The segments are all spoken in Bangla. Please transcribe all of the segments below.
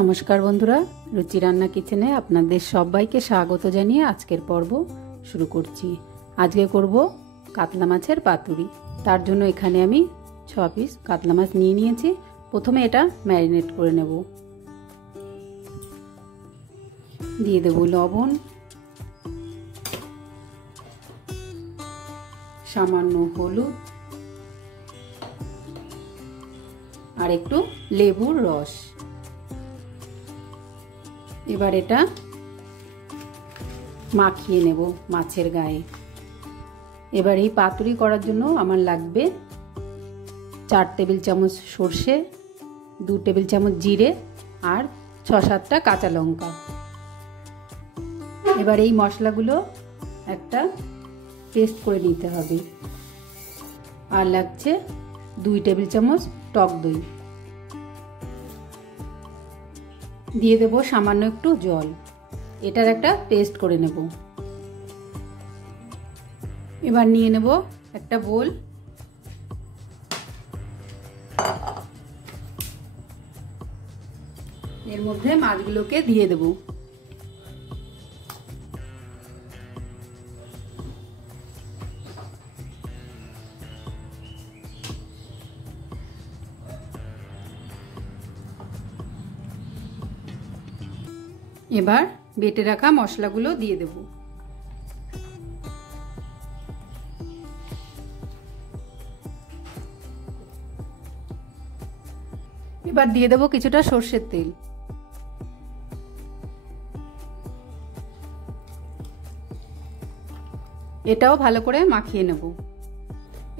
নমস্কার বন্ধুরা, রুচি রান্না কিচেনে আপনাদের সবাইকে স্বাগত জানিয়ে আজকের পর্ব শুরু করছি। আজকে করব কাতলা মাছের পাতুরি। তার জন্য এখানে আমি 6 পিস কাতলা মাছ নিয়ে নিয়েছি। প্রথমে এটা ম্যারিনেট করে নেব। দিয়ে দেব লবণ, সামান্য হলুদ আর একটু লেবুর রস। এবার এটা মাখিয়ে নেব মাছের গায়ে। এবার এই পাতুরি করার জন্য আমার লাগবে 4 টেবিল চামচ সর্ষে, 2 টেবিল চামচ জিরে আর 6-7টা কাঁচা লঙ্কা। এবার এই মশলাগুলো একটা পেস্ট করে নিতে হবে। আর লাগছে 2 টেবিল চামচ টক দই। দিয়ে দেব সামান্য একটু জল। এটার একটা পেস্ট করে নেব। এবার নিয়ে নেব একটা বোল। এর মধ্যে মাছগুলোকে দিয়ে দেব। এবার বেটে রাখা মশলাগুলো দিয়ে দেব। এবার দিয়ে দেব কিছুটা সর্ষের তেল। এটাও ভালো করে মাখিয়ে নেব।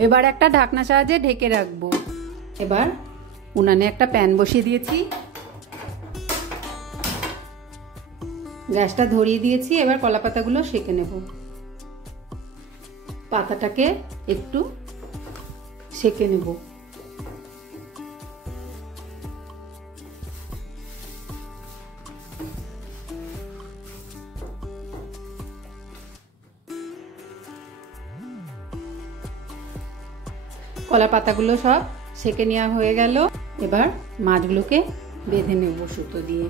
এবার একটা ঢাকনা সাহায্যে ঢেকে রাখবো। এবার উনানে একটা প্যান বসিয়ে দিয়েছি, গ্যাসটা ধরিয়ে দিয়েছি। এবার কলা পাতাগুলো সেঁকে নেব। পাতাটাকে একটু সেঁকে নেব। কলা পাতাগুলো সব সেঁকে নেওয়া হয়ে গেল। এবার মাছগুলোকে বেঁধে নেব সুতো দিয়ে।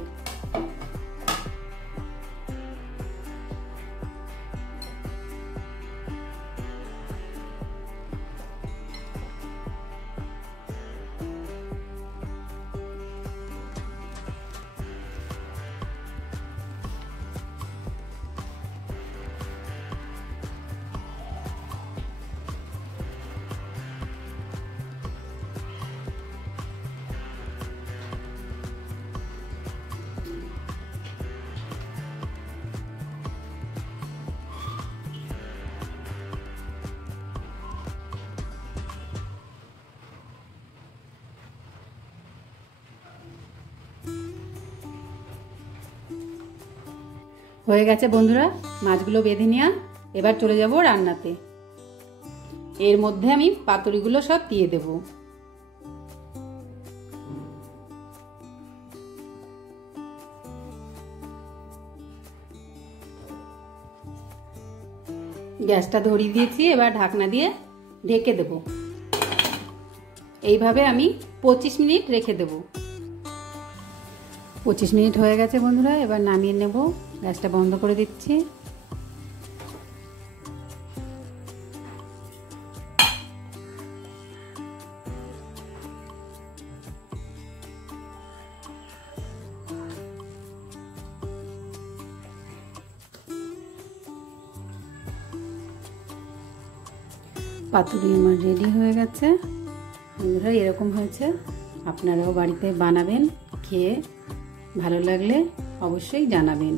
হয়ে গেছে বন্ধুরা মাছগুলো বেঁধে নেওয়া। এবার চলে যাব রান্নাতে। এর মধ্যে আমি পাতুরিগুলো সব দিয়ে দেব। গ্যাসটা ধরিয়ে দিয়েছি। এবার ঢাকনা দিয়ে ঢেকে দেব। এইভাবে আমি 25 মিনিট রেখে দেব। 25 মিনিট হয়ে গেছে বন্ধুরা। এবার নামিয়ে নেব। গ্যাসটা বন্ধ করে দিচ্ছি। পাতুরি আমার রেডি হয়ে গেছে বন্ধুরা। এরকম হয়েছে। আপনারাও বাড়িতে বানাবেন। খেয়ে ভালো লাগলে অবশ্যই জানাবেন।